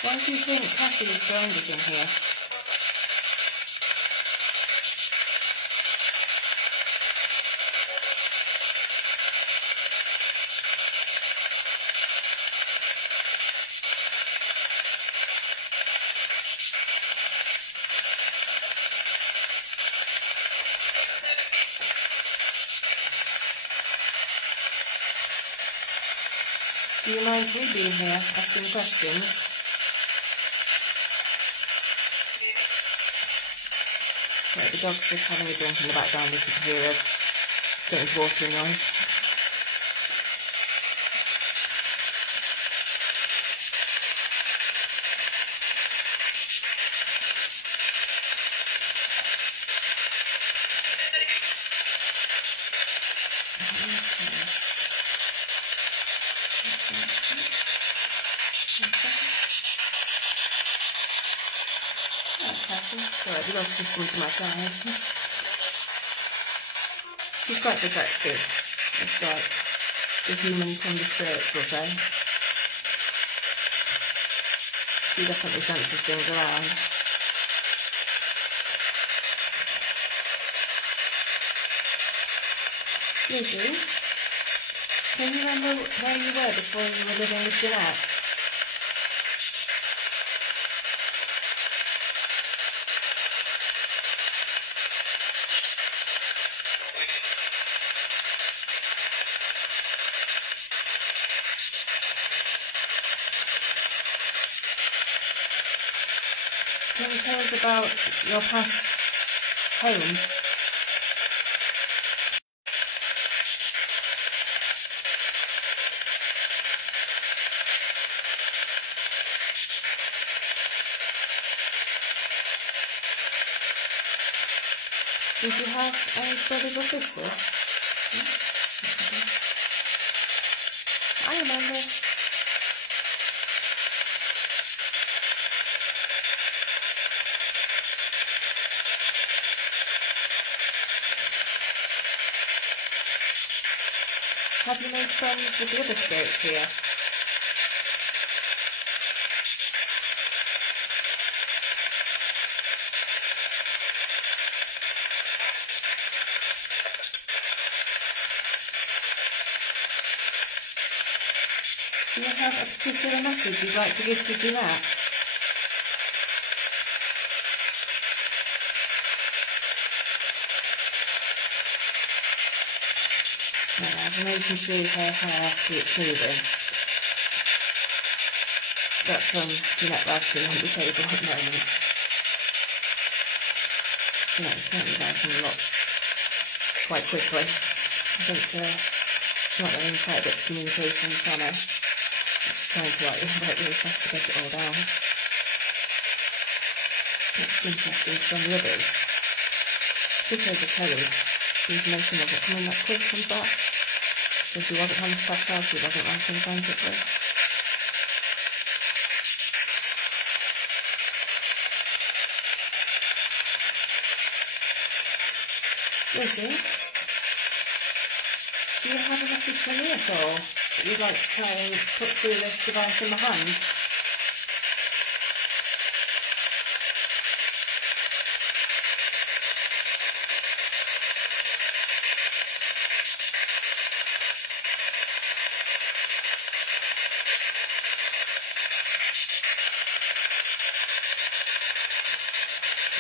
Why do you think Cassie has joined us in here? Do you mind we being here asking questions? Right, the dog's just having a drink in the background if you can hear it. It's getting to watering noise. Sorry, the dog's just come to my side. She's quite protective of like the humans from the spirits, we'll say. She definitely senses things around. Lizzie, can you remember where you were before you were living with Jeanette? Can you tell us about your past home? Did you have any brothers or sisters? I remember. Have you made friends with the other spirits here? Do you have a particular message you'd like to give to Jeanette? As I know you can see her hair keeps moving. That's from Jeanette writing on the table at the moment. Jeanette's currently writing lots quite quickly. I think She's not getting quite a bit of communication from her. She's trying to write really fast to get it all down. It's interesting because on the others, particularly the Terry, the information wasn't coming that quick and fast. So she wasn't having to pass out, she wasn't writing frantically. Lizzie, do you have a message for me at all that you'd like to try and put through this device in my hand?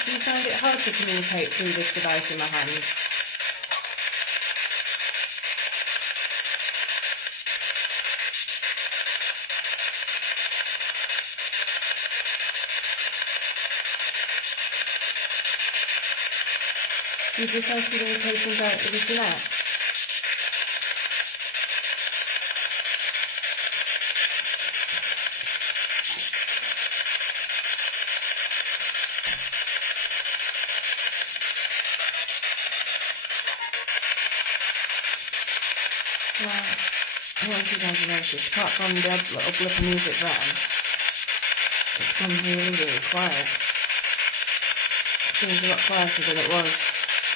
Do you find it hard to communicate through this device in my hand? Do you prefer communicating directly with Jeanette? Well, I don't know if you guys have noticed, apart from the odd little blip of music then, it's gone really, really quiet. It seems a lot quieter than it was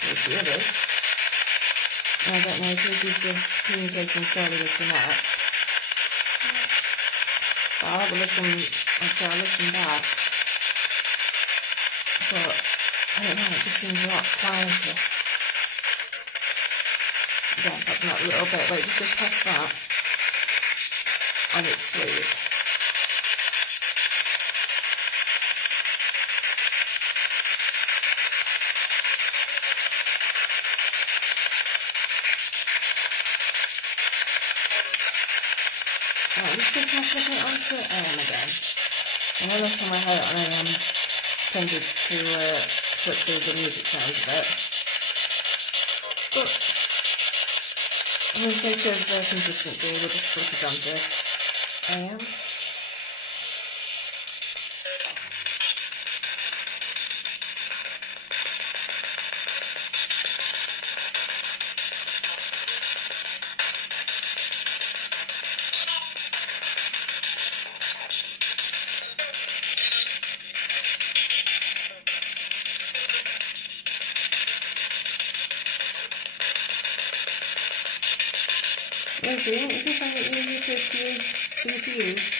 with the others. And I don't know if this is just communicating solely with Jeanette. But I'll have a listen, like I say, I'll listen back. But, I don't know, it just seems a lot quieter. Yeah, but not a little bit, like just past that on its sleeve. Right, I'm just going to try flicking it onto AM again. I know last time I had it on AM, tended to flip through the music sounds a bit. But for the sake of consistency, we'll just flip it onto AM. Lizzie, is this something you could for you to use?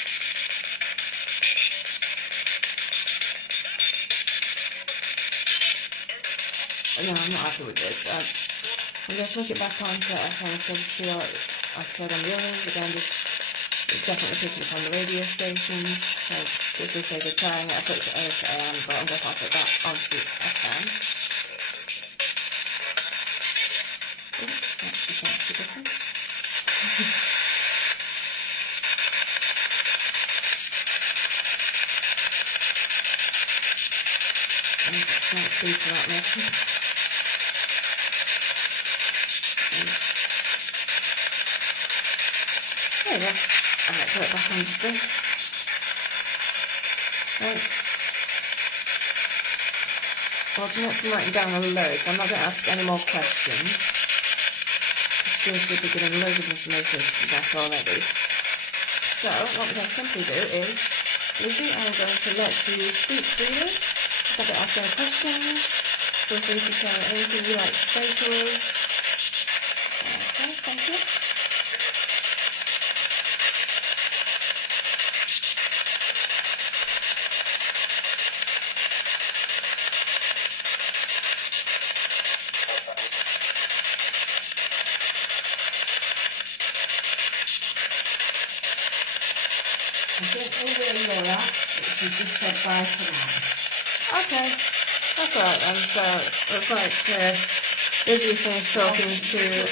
No, I'm not happy with this. I'm going to flick it back onto FM because I just feel like I said on the others, again, it's definitely picking up on the radio stations. So, just for the sake of trying it, I flicked it over to AM, but I'm going to pop it back onto FM. Oops, that's the fancy button. That's nice people out there. There we go. Alright, put it back onto this. Right. Well, Jeanette's been writing down a load, so I'm not going to ask any more questions. She seems to be giving loads of information to that already. So, what we're going to simply do is, Lizzie, I'm going to let you speak freely. If I don't ask any questions, feel free to say anything you like to say to us. Okay, thank you. I don't know where you're at, but she just said bye for now. Okay, that's alright then. So, looks like Lizzie's finished talking to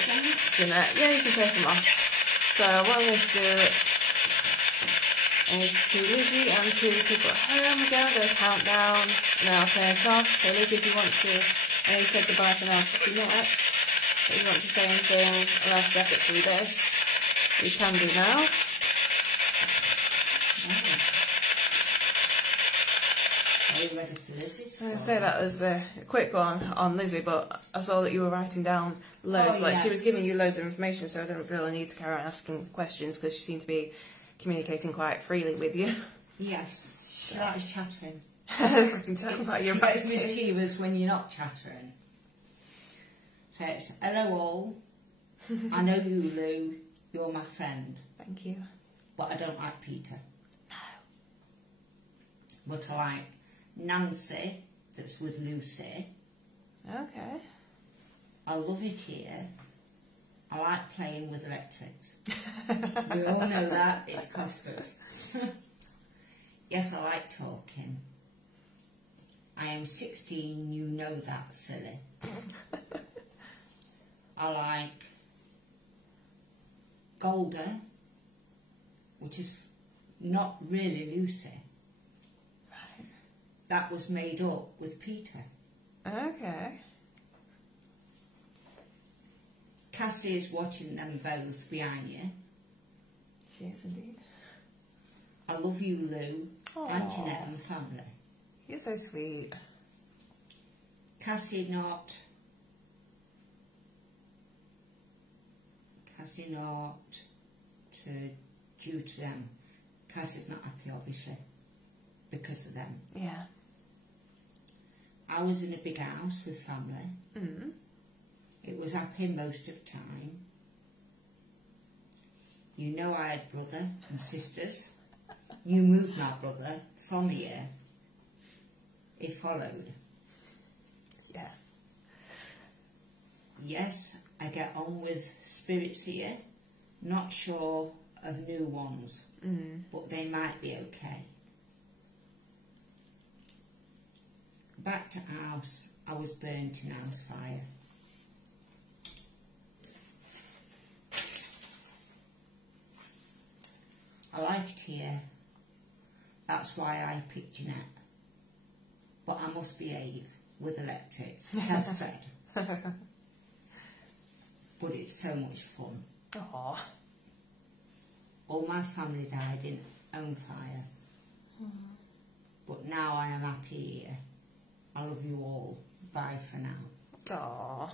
Jeanette. Yeah, you can take them off. So, what I'm going to do is to Lizzie and to people at home again, I'm going to count down and then I'll turn it off. So, Lizzie, if you want to, you said goodbye for now to Jeanette. If you want to say anything or last effort through this, you can do now. Are you ready for Lizzie's? I was going to say that was a quick one on Lizzie, but I saw that you were writing down loads. Like, she was giving you loads of information, so I didn't feel a need to carry on asking questions because she seemed to be communicating quite freely with you. Yes, she likes chattering. I can tell by your writing. It's mischievous when you're not chattering. So it's, hello all, I know you, Lou, you're my friend. Thank you. But I don't like Peter. No. But I like Nancy, that's with Lucy. Okay. I love it here. I like playing with electrics. We all know that, it's cost us. Yes, I like talking. I am 16, you know that, silly. I like Golda, which is not really Lucy. Right. That was made up with Peter. Okay. Cassie is watching them both behind you. She is indeed. I love you, Lou. Aww. And Jeanette and family. You're so sweet. Cassie not due to them. Cassie's not happy, obviously, because of them. Yeah. I was in a big house with family. Mm. It was happy most of the time. You know I had brother and sisters. You moved my brother from here. He followed. Yeah. Yes, I get on with spirits here. Not sure of new ones, but they might be okay. Back to house. I was burnt in house fire. I liked here. That's why I picked Jeanette. But I must behave with electrics, Kev said. But it's so much fun. Aww. All my family died in own fire. But now I am happy here. I love you all. Bye for now. Aww.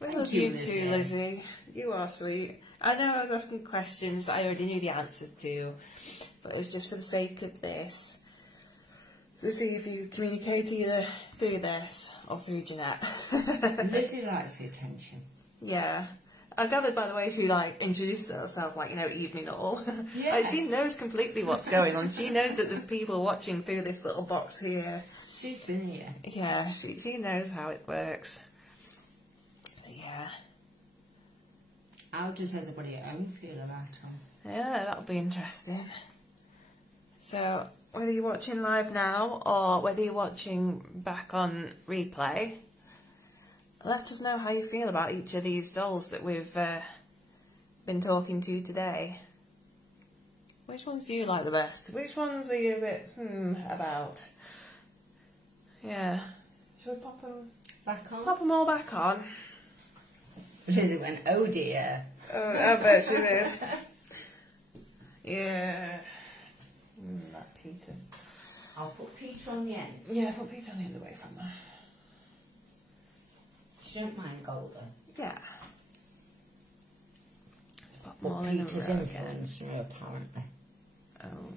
We love you too, Lizzie. You are sweet. I know I was asking questions that I already knew the answers to, but it was just for the sake of this, to see if you communicate either through this or through Jeanette. Lizzie likes the attention. Yeah. I gathered by the way she introduced herself evening all. Yeah. Like, she knows completely what's going on. She knows that there's people watching through this little box here. She's been here. Yeah, she knows how it works. But yeah. How does everybody at home feel about them? Yeah, that'll be interesting. So, whether you're watching live now or whether you're watching back on replay, let us know how you feel about each of these dolls that we've been talking to today. Which ones do you like the best? Which ones are you a bit about? Yeah. Shall we pop them back on? Pop them all back on. Lizzie went, oh dear. Oh, I bet she did. Yeah. That Peter. I'll put Peter on the end. Yeah, put Peter on the end away from her. She don't mind Golda. Yeah. Pop But more in Peter's a row influencing her, apparently. Oh.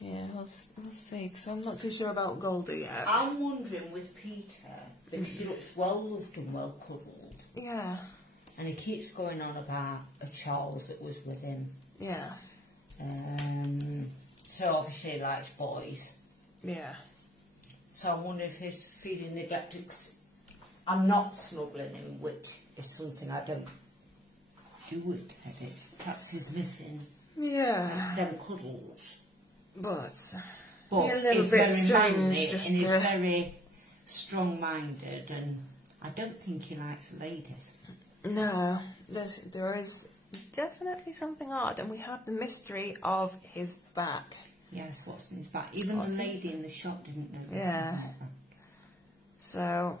Yeah, let's see, because I'm not too sure about Goldie yet. I'm wondering with Peter, because he looks well loved and well cuddled. Yeah. And he keeps going on about a Charles that was with him. Yeah. So obviously he likes boys. Yeah. So I'm wondering if he's feeling neglected. I'm not snuggling him, which is something I don't do it, Eddie. Perhaps he's missing them cuddles. But But a little he's bit very strange, manly just and he's very strong-minded, and I don't think he likes ladies. No, there is definitely something odd, and we have the mystery of his back. Yes, what's in his back? Even the lady in the shop didn't know. Yeah. So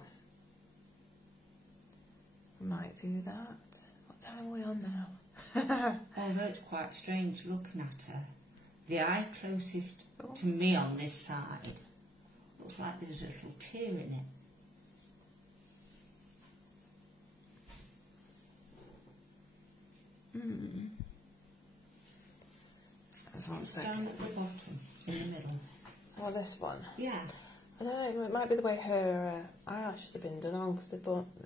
Might do that. What time are we on now? Although it's quite strange looking at her. The eye closest to me on this side looks like there's a little tear in it. That's one second. Down at the bottom, in the middle. Oh, this one? Yeah. I don't know, it might be the way her eyelashes have been done on, because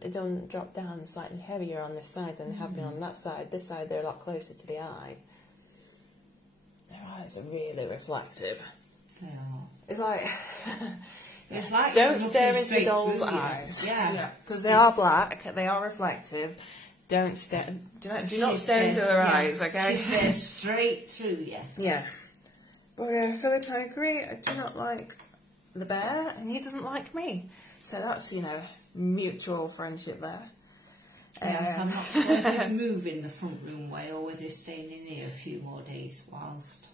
they don't drop down slightly heavier on this side than they have been on that side. This side they're a lot closer to the eye. Their eyes are really reflective. They are. It's like... It's like don't stare into the straight doll's through you. eyes. Yeah. Because they are black, they are reflective. Don't stare... Do not stare into her eyes, okay? She stares straight through you. Yeah. But yeah, Philip, I agree. I do not like the bear, and he doesn't like me. So that's, you know, mutual friendship there. Yes, I'm not sure if he's moving the front room way or whether he's staying in here a few more days whilst.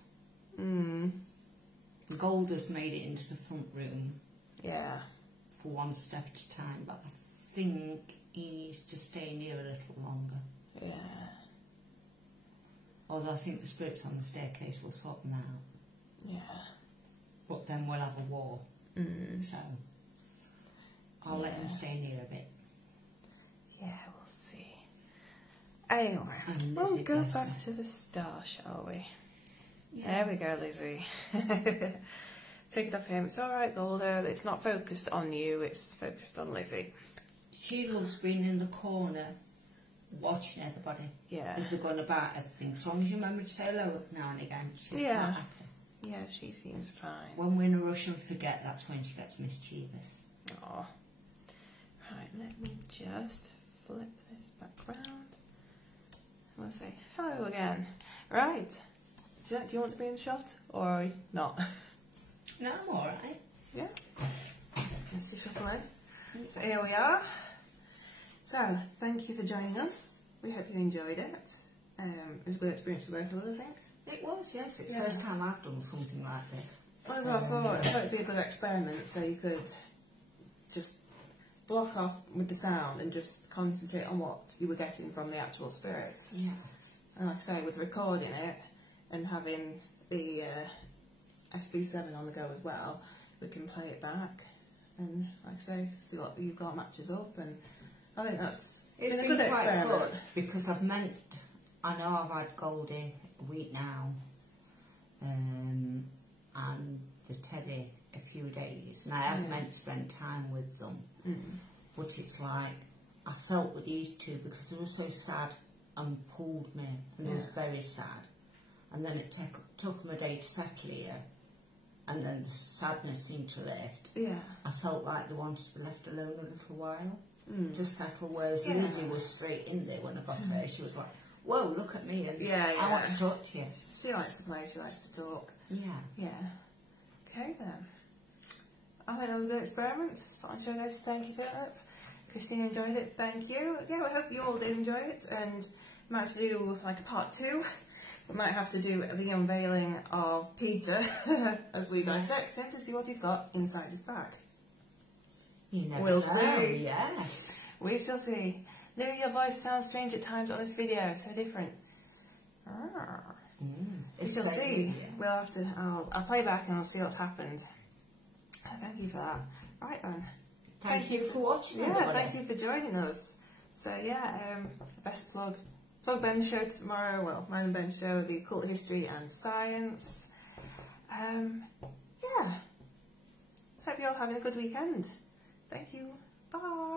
Gold has made it into the front room. Yeah. For one step at a time, but I think he needs to stay in here a little longer. Yeah. Although I think the spirits on the staircase will sort them out. Yeah. But then we'll have a war. So I'll let him stay in here a bit. Yeah, we'll see. Anyway, we'll go back to the star, shall we? Yeah. There we go, Lizzie. Take it off him. It's alright, Goldo. It's not focused on you, it's focused on Lizzie. She loves being in the corner watching everybody. Yeah. As they're going about everything. As long as you remember to say hello now and again, she's quite happy. Yeah, she seems fine. When we're in a rush and forget, that's when she gets mischievous. Aw. Right, let me just flip this back round. I'm going to say hello again. Right. Do you want to be in the shot or not? No, I'm alright. Yeah. Let's just shuffle in. So here we are. So, thank you for joining us. We hope you enjoyed it. It was a good experience for both of us, I think. It was, yes. It's the first time I've done something like this. Well, I thought it'd be a good experiment, so you could just block off with the sound and just concentrate on what you were getting from the actual spirits. Yeah. And like I say, with recording it and having the SB7 on the go as well, we can play it back and, like I say, see what you've got matches up, and I think that's It's been a been good quite experiment. good because I know I've had Goldie a week now, and the Teddy a few days, and I have meant to spend time with them, but it's like I felt with these two because they were so sad and pulled me, and it was very sad, and then it took them a day to settle here, and then the sadness seemed to lift. Yeah, I felt like they wanted to be left alone a little while to settle, whereas Lizzie was straight in there when I got there. She was like, whoa, look at me, and I want to talk to you. She likes to play, she likes to talk. Yeah. Okay then. I think that was a good experiment. It's fun show, guys. Thank you, Philip. Christine enjoyed it. Thank you. Yeah, I hope you all did enjoy it, and we might have to do like a part 2. We might have to do the unveiling of Peter as we dissect him to see what he's got inside his bag. We'll see. Yes. We shall see. Louis, your voice sounds strange at times on this video, so different. We shall see. We'll have to. I'll play back and I'll see what's happened. Thank you for that. Right then. Thank you for watching. Yeah, thank you for joining us. So yeah, best plug Ben show tomorrow. Well, mine and Ben show, the occult history and science. Yeah. Hope you're all having a good weekend. Thank you. Bye.